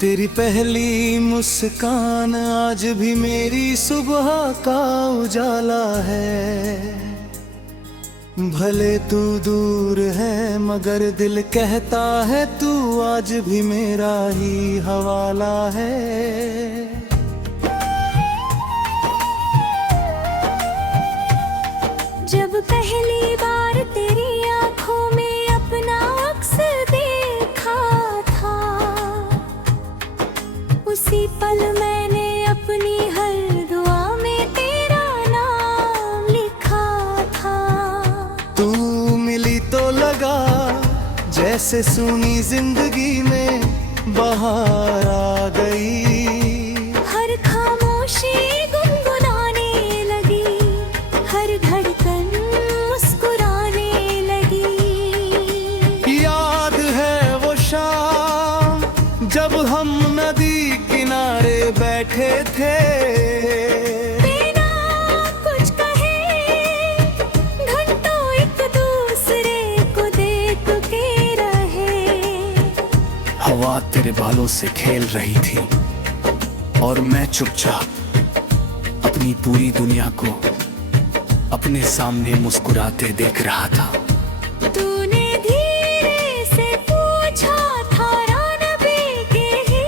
तेरी पहली मुस्कान आज भी मेरी सुबह का उजाला है। भले तू दूर है मगर दिल कहता है तू आज भी मेरा ही हवाला है। जब पहली बार तेरी आंखों में अपना अक्स देखा था, उसी पल मैंने अपनी हर दुआ में तेरा नाम लिखा था। तू मिली तो लगा जैसे सूनी जिंदगी में बहार आ गई। हर खामोशी गुनगुनाने लगी, हर धड़कन मुस्कुराने लगी। याद है वो शाम जब हम नदी किनारे बैठे थे, बिना कुछ कहे घंटों एक दूसरे को देख के रहे। हवा तेरे बालों से खेल रही थी और मैं चुपचाप अपनी पूरी दुनिया को अपने सामने मुस्कुराते देख रहा था। तूने धीरे से पूछा था रानबे के ही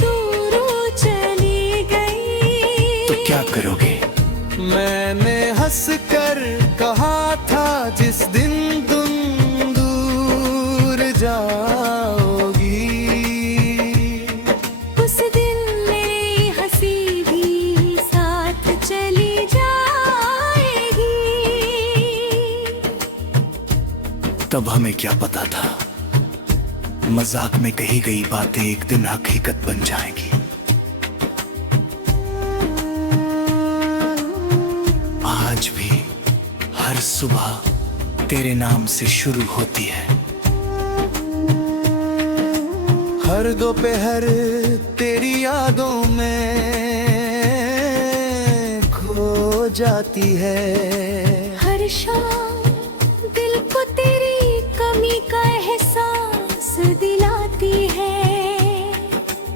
दूर चली गई। तो क्या करोगे? मैंने हंसकर कहा था जिस दिन तुम दूर जाओगी, उस दिन मेरी हंसी भी साथ चली जाएगी। तब हमें क्या पता था मजाक में कही गई बातें एक दिन हकीकत बन जाएंगी। आज भी हर सुबह तेरे नाम से शुरू होती है, हर दोपहर तेरी यादों में खो जाती है। हर शाम दिल को तेरी कमी का एहसास दिलाती है।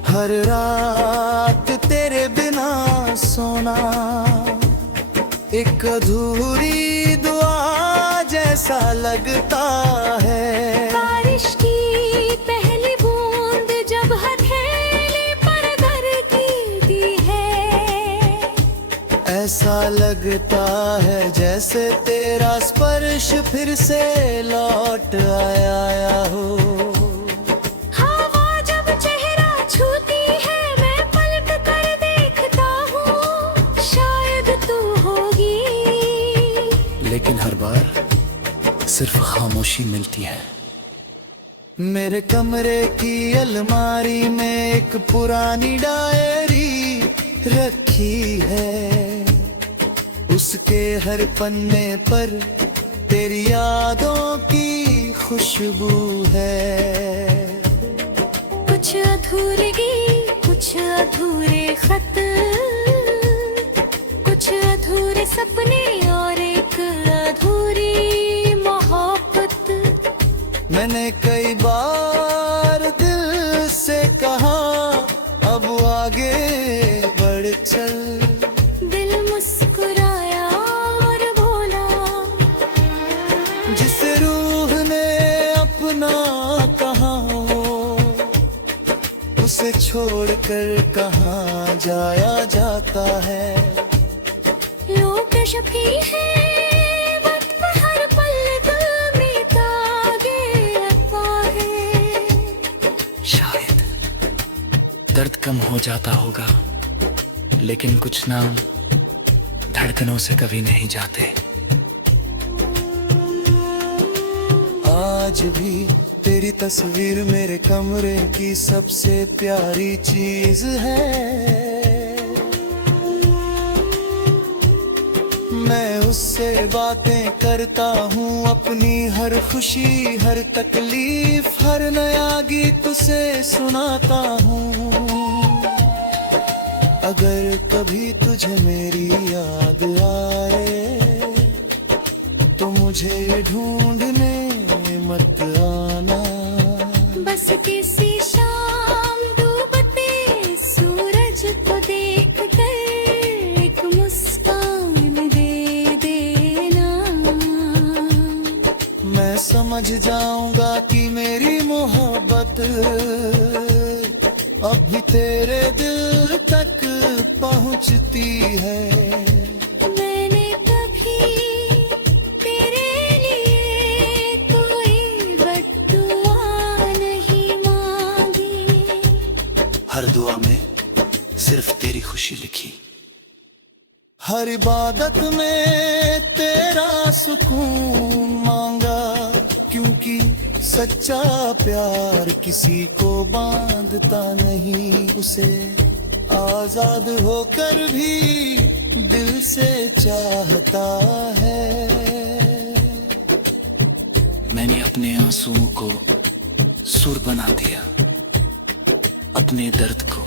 हर रात तेरे बिना सोना एक अधूरी दुआ जैसा लगता है। बारिश की पहली बूंद जब हथेली पर गिरती है, ऐसा लगता है जैसे तेरा स्पर्श फिर से लौट आया हो। हवा जब चेहरा छूती है मैं पलट कर देखता हूँ, शायद तू होगी। लेकिन हर बार सिर्फ खामोशी मिलती है। मेरे कमरे की अलमारी में एक पुरानी डायरी रखी है, उसके हर पन्ने पर तेरी यादों की खुशबू है। कुछ अधूरे गीत, कुछ अधूरे खत, कुछ अधूरे सपने और एक अधूरी मोहब्बत। मैंने कई बार दिल से कहा अब आगे बढ़ चल। दिल मुस्कुराया और बोला, जिस रूह ने अपना कहा हो उसे छोड़कर कहाँ जाया जाता है। लोग शफी है वक्त पर हर पल दिल में तागे आता है। शायद दर्द कम हो जाता होगा लेकिन कुछ नाम धड़कनों से कभी नहीं जाते। आज भी तेरी तस्वीर मेरे कमरे की सबसे प्यारी चीज है। मैं उससे बातें करता हूँ अपनी हर खुशी हर तकलीफ, हर नया गीत उसे सुनाता हूँ। अगर कभी तुझे मेरी याद आए तो मुझे ढूंढने मत आना। बस किसी शाम समझ जाऊंगा कि मेरी मोहब्बत अब भी तेरे दिल तक पहुंचती है। मैंने कभी तेरे लिए कोई बद्दुआ नहीं मांगी, हर दुआ में सिर्फ तेरी खुशी लिखी। हर इबादत में तेरा सुकून मांगा, क्योंकि सच्चा प्यार किसी को बांधता नहीं, उसे आजाद होकर भी दिल से चाहता है। मैंने अपने आंसुओं को सुर बना दिया, अपने दर्द को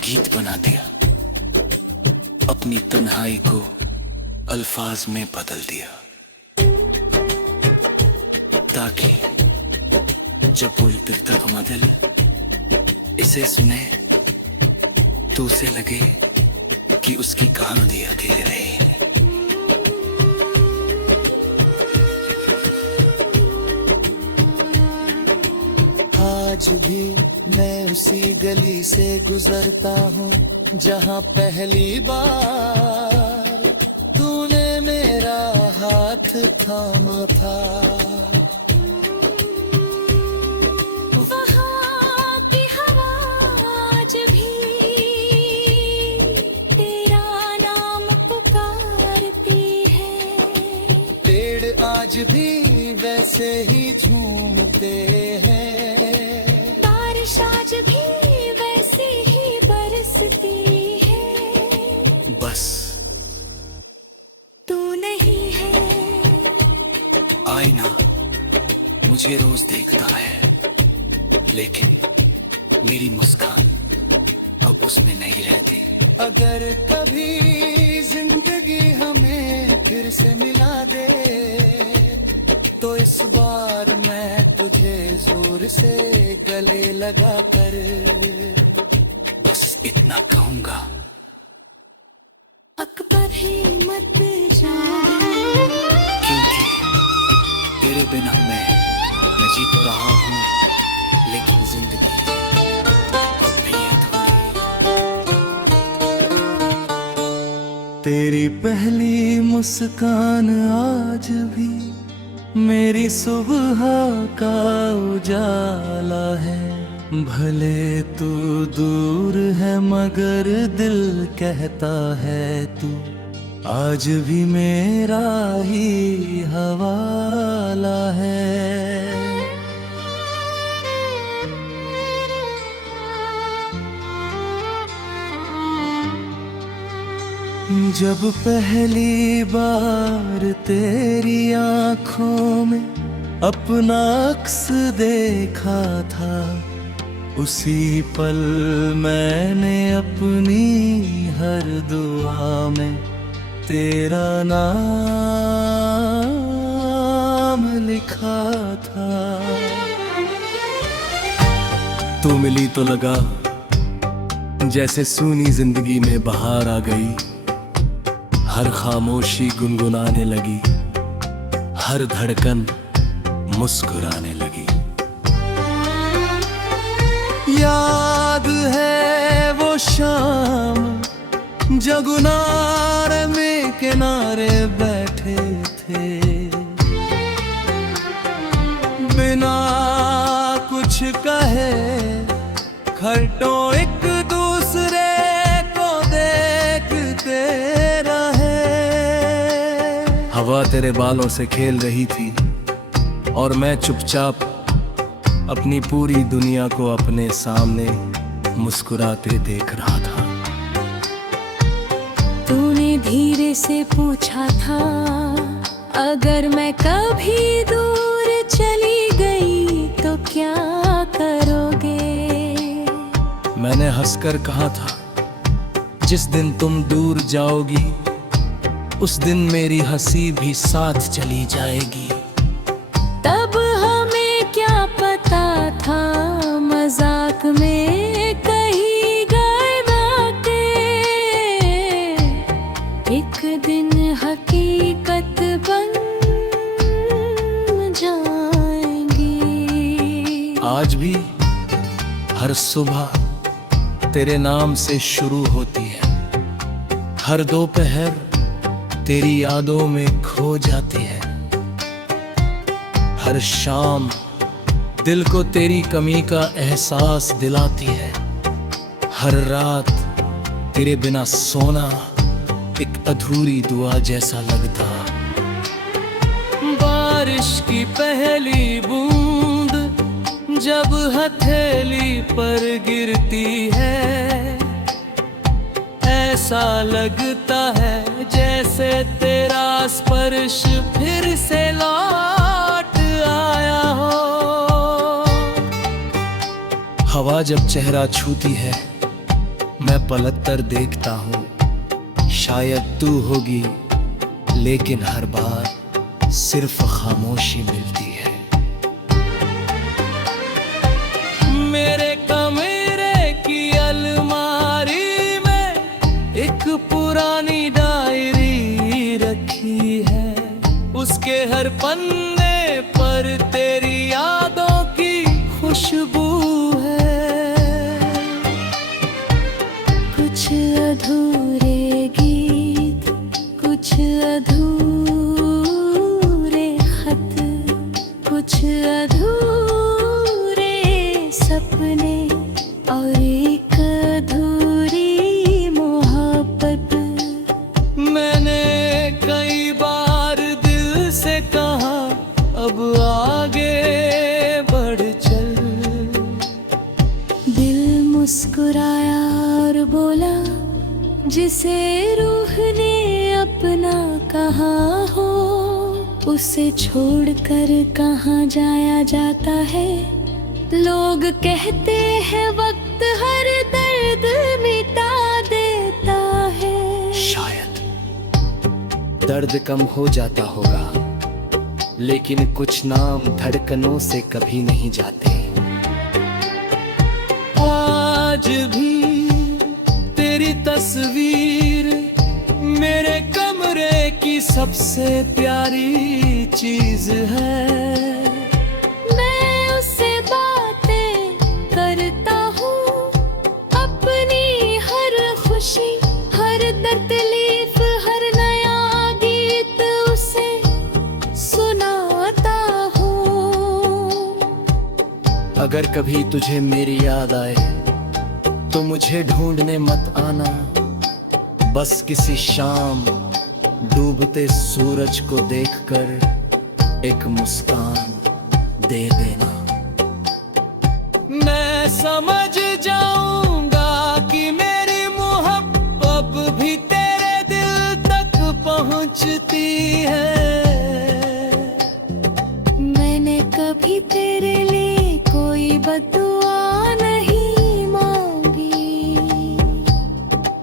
गीत बना दिया, अपनी तन्हाई को अल्फाज में बदल दिया, ताकि जब कोई दिल तक दिल इसे सुने तो उसे लगे कि उसकी कहानी अकेले रहे। आज भी मैं उसी गली से गुजरता हूँ जहाँ पहली बार तूने मेरा हाथ थामा था। वहाँ की हवा आज भी तेरा नाम पुकारती है, पेड़ आज भी वैसे ही झूमते हैं, बारिश आज भी वैसे ही बरसती है। बस तू नहीं है। आईना मुझे रोज देखता है, लेकिन मेरी मुस्कान अब उसमें नहीं रहती। अगर कभी जिंदगी हमें फिर से मिला दे, तो इस बार मैं तुझे जोर से गले लगा कर बस इतना कहूंगा, अकबर ही मत जा, क्योंकि तेरे बिना मैं जी तो रहा हूँ, लेकिन जिंदगी खुद भी अधूरी। तेरी पहली मुस्कान आज भी मेरी सुबह का उजाला है। भले तू दूर है मगर दिल कहता है तू आज भी मेरा ही हवाला है। जब पहली बार तेरी आँखों में अपना अक्स देखा था, उसी पल मैंने अपनी हर दुआ में तेरा नाम लिखा था। तू मिली तो लगा जैसे सूनी जिंदगी में बहार आ गई, हर खामोशी गुनगुनाने लगी, हर धड़कन मुस्कुराने लगी। याद है वो शाम जब गुनार में किनारे बैठे थे, बिना कुछ कहे खटो एक दूसरे को देखते रहे। हवा तेरे बालों से खेल रही थी और मैं चुपचाप अपनी पूरी दुनिया को अपने सामने मुस्कुराते देख रहा था। तूने धीरे से पूछा था, अगर मैं कभी दूर चली गई तो क्या करोगे? मैंने हंसकर कहा था, जिस दिन तुम दूर जाओगी उस दिन मेरी हंसी भी साथ चली जाएगी। तब हमें क्या पता था मजाक में कही गए बातें, एक दिन हकीकत बन जाए। सुबह तेरे नाम से शुरू होती है, हर दोपहर तेरी यादों में खो जाती है, हर शाम दिल को तेरी कमी का एहसास दिलाती है, हर रात तेरे बिना सोना एक अधूरी दुआ जैसा लगता। बारिश की पहली बूंद जब हथेली पर गिरती है, ऐसा लगता है जैसे तेरा स्पर्श फिर से लौट आया हो। हवा जब चेहरा छूती है, मैं पलट कर देखता हूँ, शायद तू होगी, लेकिन हर बार सिर्फ खामोशी मिलती है। मेरे कमरे की अलमारी में एक पुरानी डायरी रखी है, उसके हर पन्ने पर तेरी यादों की खुशबू है। कुछ अधूरे गीत, कुछ अधूरे खत, कुछ अधूरे सपने और एक अधूरी मोहब्बत। मैंने कई बार दिल से कहा, अब आगे बढ़ चल। दिल मुस्कुराया और बोला, जिसे रूह ने अपना कहा हो, उसे छोड़कर कहाँ जाया जाता है। लोग कहते हैं वक्त हर दर्द मिटा देता है। शायद दर्द कम हो जाता होगा, लेकिन कुछ नाम धड़कनों से कभी नहीं जाते। आज भी तेरी तस्वीर मेरे कमरे की सबसे प्यारी चीज है। मैं उससे बातें करता हूँ, अपनी हर खुशी, हर तकलीफ, हर नया गीत उसे सुनाता हूँ। अगर कभी तुझे मेरी याद आए तो मुझे ढूंढने मत आना, बस किसी शाम डूबते सूरज को देखकर एक मुस्कान दे देना। मैं समझ जाऊंगा कि मेरी मोहब्बत भी तेरे दिल तक पहुंचती है। मैंने कभी तेरे लिए कोई बदुआ नहीं मांगी,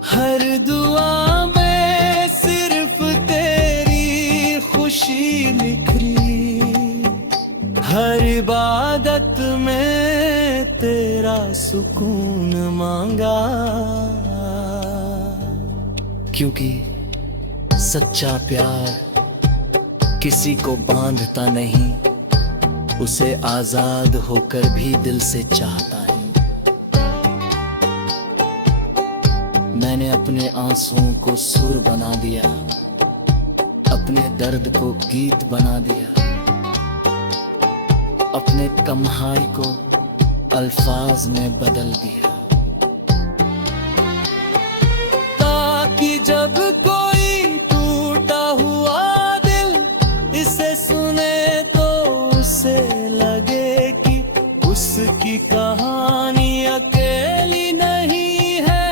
हर दुआ में सिर्फ तेरी खुशी निखरी, हर इबादत में तेरा सुकून मांगा। क्योंकि सच्चा प्यार किसी को बांधता नहीं, उसे आजाद होकर भी दिल से चाहता है। मैंने अपने आंसुओं को सुर बना दिया, अपने दर्द को गीत बना दिया, अपने कम्हाई को अल्फाज में बदल दिया, ताकि जब कोई टूटा हुआ दिल इसे सुने तो उसे लगे कि उसकी कहानी अकेली नहीं है।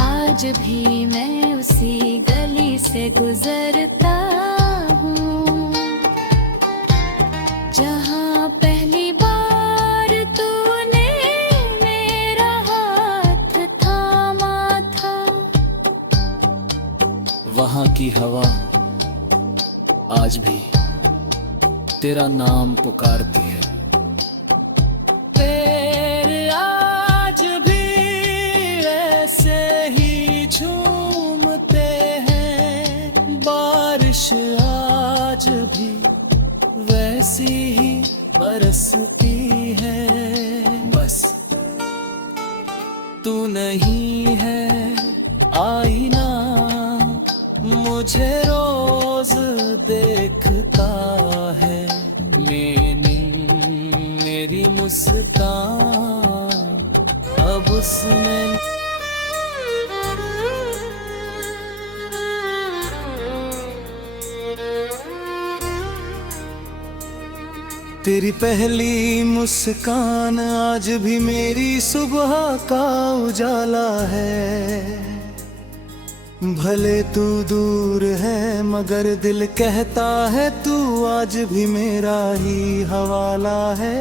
आज भी मैं उसी गली से गुजरता हूँ, जहाँ पहली बार तूने मेरा हाथ थामा था। वहाँ की हवा आज भी तेरा नाम पुकारती है। तेरे आज भी ऐसे ही झूमते हैं, बारिश आज भी वैसी ही बरसती है, बस तू नहीं है आईना मुझे रोज देखता है, मेरी मुस्कान अब उसने तेरी पहली मुस्कान आज भी मेरी सुबह का उजाला है। भले तू दूर है मगर दिल कहता है तू आज भी मेरा ही हवाला है।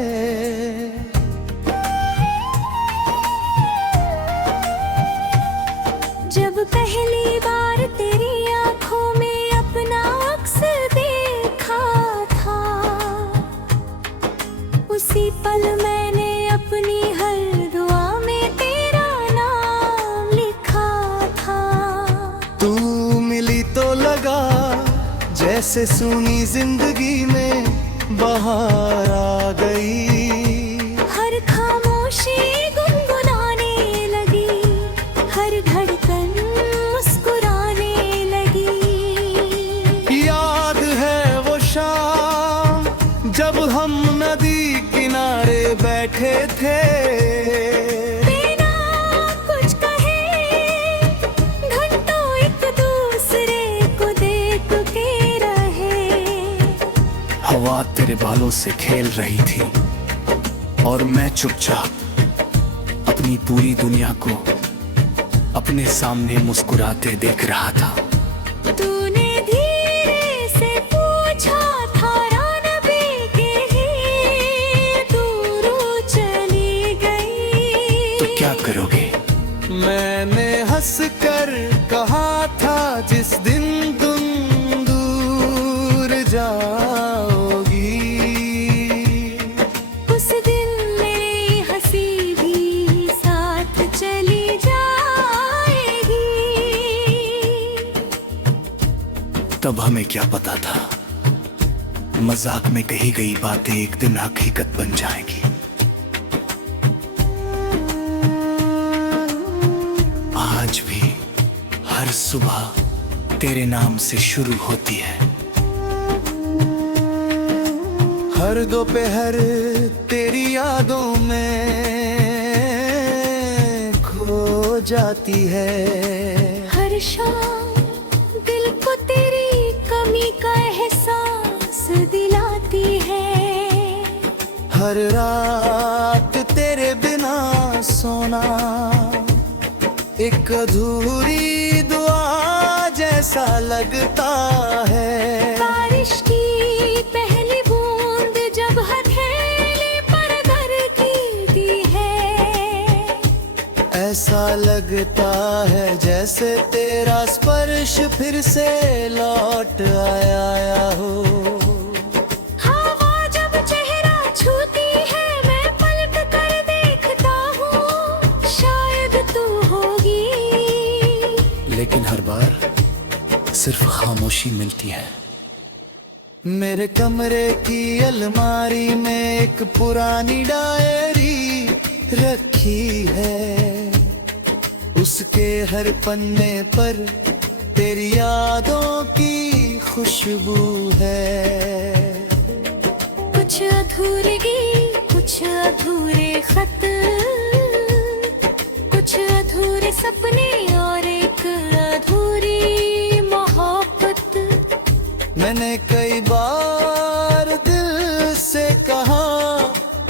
जब पहली बार तेरी आंखों में अपना अक्स देखा था, उसी पल मैंने अपनी हर दुआ में तेरा नाम लिखा था। तू मिली तो लगा जैसे सूनी जिंदगी में बहार आ गई, हर खामोशी गुनगुनाने लगी, हर धड़कन मुस्कुराने लगी। याद है वो शाम जब हम नदी किनारे बैठे थे, बिना कुछ कहे घंटों एक दूसरे को देख के रहे। हवा तेरे बालों से खेल रही थी और मैं चुपचाप अपनी पूरी दुनिया को अपने सामने मुस्कुराते देख रहा था। तूने धीरे से पूछा था रानबे के ही दूर चली गई, तो क्या करोगे? मैंने हंसकर कहा था जिस दिन तुम दूर जाओगी, उस दिन मेरी हंसी भी साथ चली जाएगी। तब हमें क्या पता था मजाक में कही गई बातें एक दिन हकीकत बन जाएगी। आज भी हर सुबह तेरे नाम से शुरू होती है, हर दोपहर तेरी यादों में खो जाती है, हर शाम दिल को तेरी कमी का एहसास दिलाती है, हर रात तेरे बिना सोना एक अधूरी दुआ जैसा लगता है। बारिश की पहली बूंद जब हथेली पर गिरती है, ऐसा लगता है जैसे तेरा स्पर्श फिर से लौट आया हो। हवा जब चेहरा छूती है मैं पलट कर देखता हूँ, शायद तू होगी। लेकिन हर बार सिर्फ खामोशी मिलती है। मेरे कमरे की अलमारी में एक पुरानी डायरी रखी है, उसके हर पन्ने पर तेरी यादों की खुशबू है। कुछ अधूरे गीत, कुछ अधूरे खत, कुछ अधूरे सपने और एक अधूरी मोहब्बत। मैंने कई बार दिल से कहा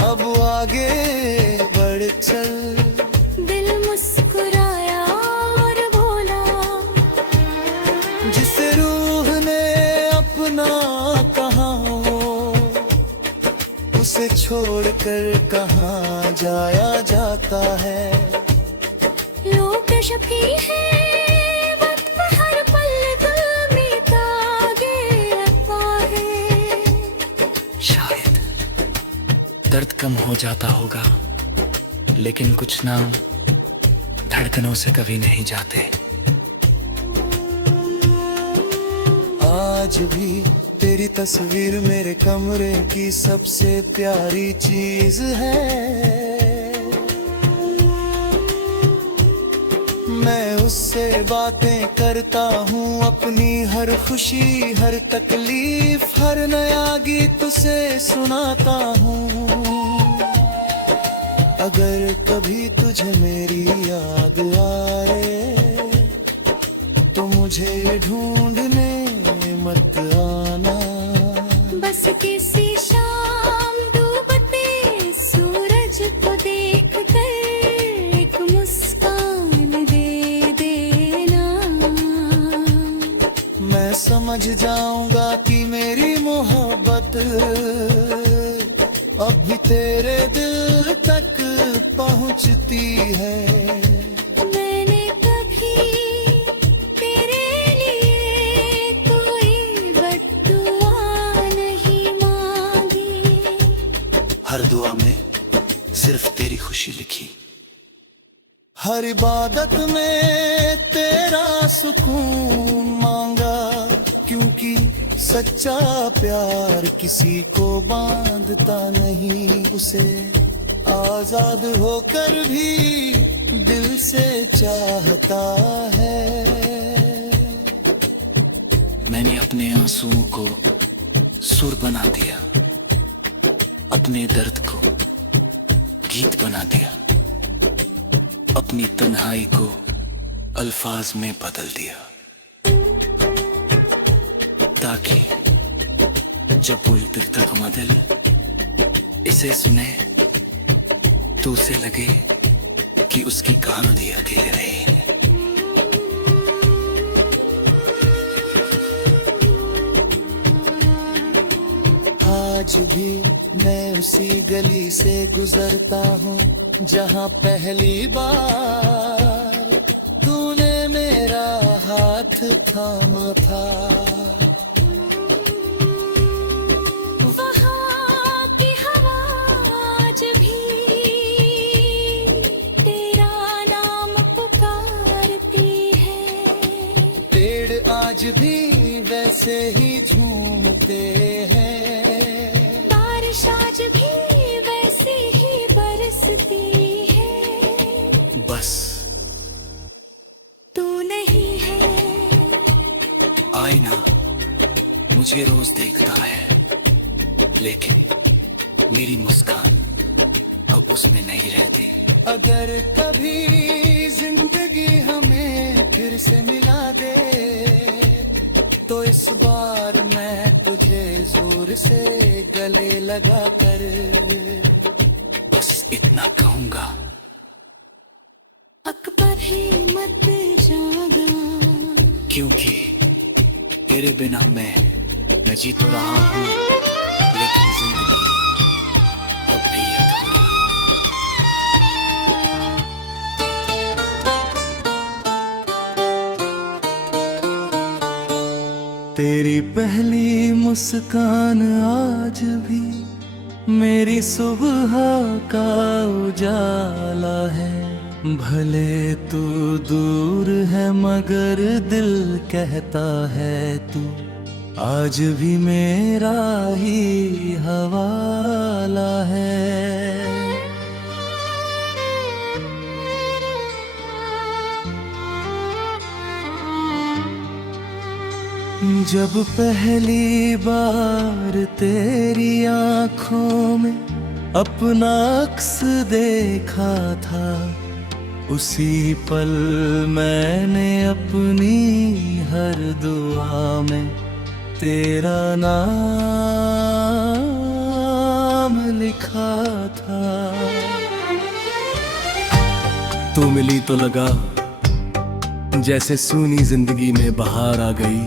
अब आगे बढ़ चल, दिल मुस्कुराया और बोला, जिसे रूह ने अपना कहा हो उसे छोड़कर कहाँ जाया जाता है। लोग शफी है वक्त पे हर पल दिल में तागे रखता है। शायद दर्द कम हो जाता होगा, लेकिन कुछ नाम धड़कनों से कभी नहीं जाते। आज भी तेरी तस्वीर मेरे कमरे की सबसे प्यारी चीज है। मैं उससे बातें करता हूँ, अपनी हर खुशी हर तकलीफ हर नया गीत उसे सुनाता हूँ। अगर कभी तुझे मेरी याद आए तो मुझे ढूंढने मत आना। बस किसी शाम डूबते सूरज को देख कर एक मुस्कान दे देना। मैं समझ जाऊंगा कि मेरी मोहब्बत अब भी तेरे दिल तक पहुंचती है। मैंने कभी तेरे लिए कोई बद्दुआ नहीं मांगी। हर दुआ में सिर्फ तेरी खुशी लिखी। हर इबादत में तेरा सुकून मांगा, क्योंकि सच्चा प्यार किसी को बांधता नहीं, उसे आजाद होकर भी दिल से चाहता है। मैंने अपने आंसुओं को सुर बना दिया, अपने दर्द को गीत बना दिया, अपनी तन्हाई को अल्फाज में बदल दिया, ताकि जब कोई दिल तक दिल इसे सुने तो उसे लगे कि उसकी कहानी अकेले नहीं। आज भी मैं उसी गली से गुजरता हूँ जहाँ पहली बार तूने मेरा हाथ थामा था। वहाँ की हवा आज भी तेरा नाम पुकारती है। पेड़ आज भी वैसे ही झूमते हैं, बारिश आज भी वैसे ही बरसती है। बस तू नहीं है। आईना मुझे रोज देखता है, लेकिन मेरी मुस्कान अब उसमें नहीं रहती। अगर कभी जिंदगी हमें फिर से मिला दे तो इस बार मैं तुझे जोर से गले लगा कर बस इतना कहूंगा, अकबर ही मत जागा, क्योंकि तेरे बिना मैं जी तो रहा हूँ, लेकिन जिंदगी अब भी अधूरी। तेरी पहली मुस्कान आज भी मेरी सुबह का उजाला है। भले तू दूर है मगर दिल कहता है तू आज भी मेरा ही हवाला है। जब पहली बार तेरी आँखों में अपना अक्स देखा था, उसी पल मैंने अपनी हर दुआ में तेरा नाम लिखा था। तू मिली तो लगा जैसे सूनी जिंदगी में बहार आ गई।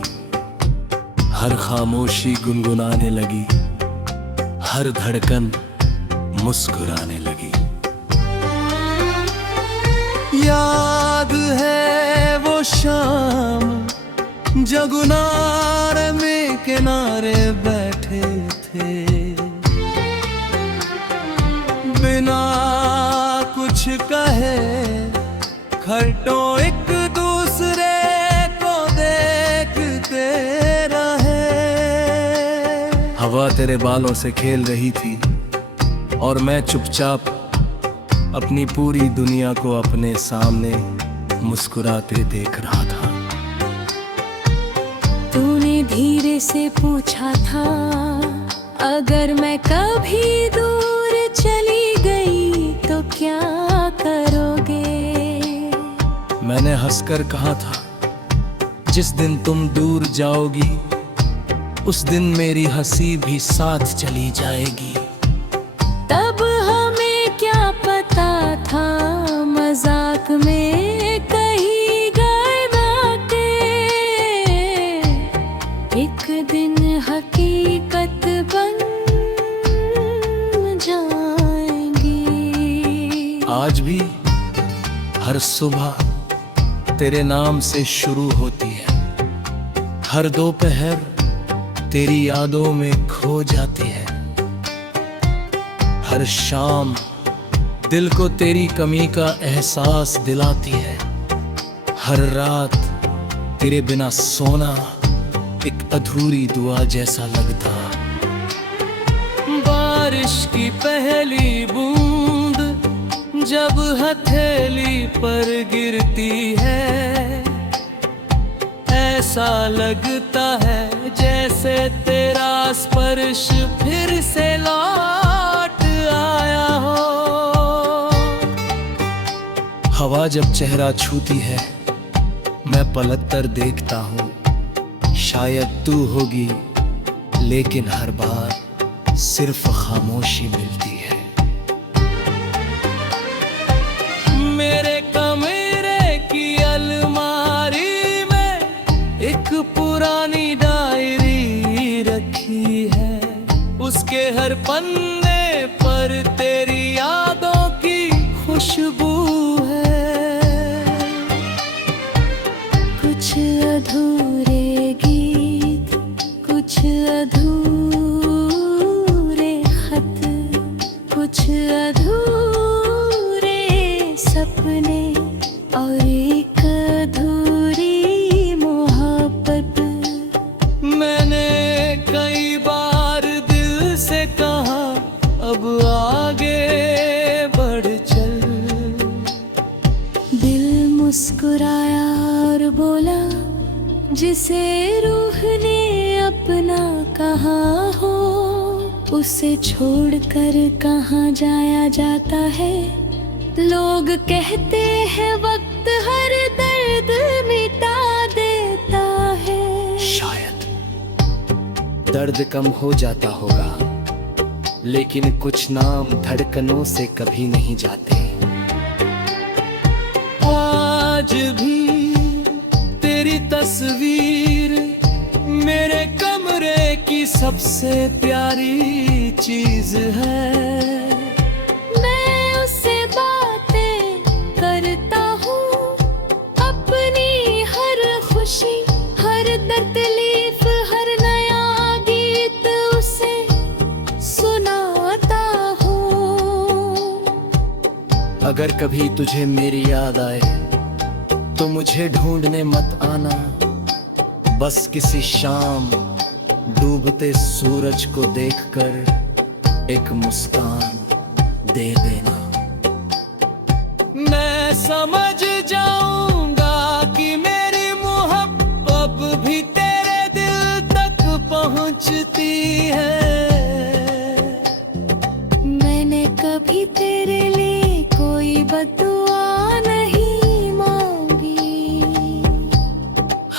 हर खामोशी गुनगुनाने लगी, हर धड़कन मुस्कुराने लगी। याद है वो शाम जब गुनार में किनारे बैठे थे, बिना कुछ कहे खटों एक दूसरे को देखते रहे। हवा तेरे बालों से खेल रही थी और मैं चुपचाप अपनी पूरी दुनिया को अपने सामने मुस्कुराते देख रहा था। तूने धीरे से पूछा था अगर मैं कभी दूर चली गई तो क्या करोगे। मैंने हंसकर कहा था जिस दिन तुम दूर जाओगी उस दिन मेरी हंसी भी साथ चली जाएगी। तब हमें क्या पता था मजाक में कही गए बातें एक दिन हकीकत बन जाएंगी। आज भी हर सुबह तेरे नाम से शुरू होती है, हर दोपहर तेरी यादों में खो जाती है, हर शाम दिल को तेरी कमी का एहसास दिलाती है, हर रात तेरे बिना सोना एक अधूरी दुआ जैसा लगता। बारिश की पहली बूंद जब हथेली पर गिरती है ऐसा लगता है जैसे तेरा स्पर्श फिर से लौट आया हो। हवा जब चेहरा छूती है मैं पलट कर देखता हूँ, शायद तू होगी लेकिन हर बार सिर्फ खामोशी मिलती है। मेरे कमरे की अलमारी में एक पुरानी डायरी रखी है, उसके हर पन्ने पर तेरी यादों की खुशबू है। कुछ अधूरे गीत, कुछ अधूरे खत, कुछ अधूरे सपने और एक अधूरी मोहब्बत। मैंने कई बार दिल से कहा अब आगे बढ़ चल। दिल मुस्कुराया और बोला जिसे रूह ने अपना कहा हो उसे छोड़कर कहाँ जाया जाता है। लोग कहते हैं वक्त हर दर्द मिटा देता है। शायद दर्द कम हो जाता होगा लेकिन कुछ नाम धड़कनों से कभी नहीं जाते। आज भी तेरी तस्वीर मेरे कमरे की सबसे प्यारी चीज है। मैं उससे बातें करता हूँ अपनी हर खुशी, हर तकलीफ, हर नया गीत उसे सुनाता हूँ। अगर कभी तुझे मेरी याद आए तो मुझे ढूंढने मत आना, बस किसी शाम डूबते सूरज को देखकर एक मुस्कान दे देना। मैं समझ जाऊंगा कि मेरी मोहब्बत भी तेरे दिल तक पहुंचती है। मैंने कभी तेरे लिए कोई बदुआ नहीं मांगी।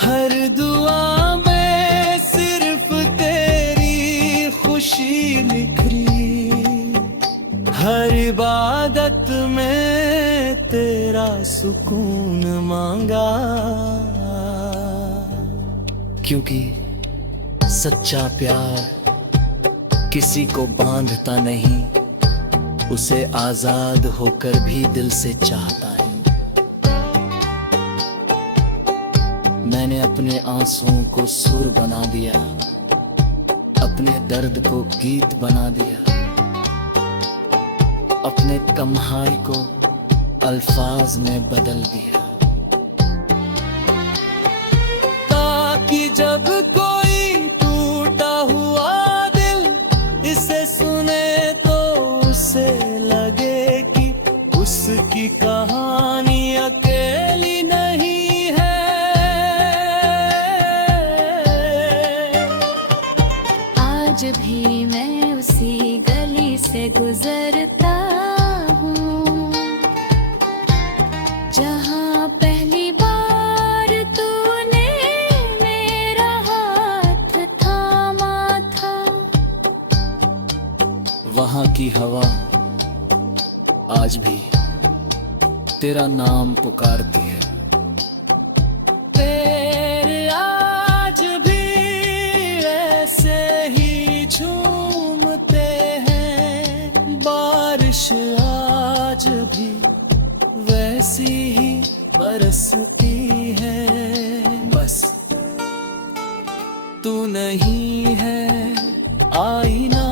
हर दुआ में सिर्फ तेरी खुशी निखरी, हर इबादत में तेरा सुकून मांगा। क्योंकि सच्चा प्यार किसी को बांधता नहीं, उसे आजाद होकर भी दिल से चाहता है। मैंने अपने आंसुओं को सुर बना दिया, अपने दर्द को गीत बना दिया, अपने तन्हाई को अल्फाज में बदल दिया, ताकि जब कोई टूटा हुआ दिल कहानी अकेली नहीं है। आज भी मैं उसी गली से गुजरता हूँ जहाँ पहली बार तूने मेरा हाथ थामा था। वहाँ की हवा आज भी तेरा नाम पुकारती है। तेरे आज भी ऐसे ही झूमते हैं, बारिश आज भी वैसी ही बरसती है। बस तू नहीं है आईना,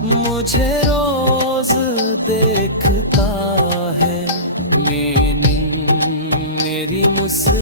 मुझे रोज देखता है। मेरी मुझसे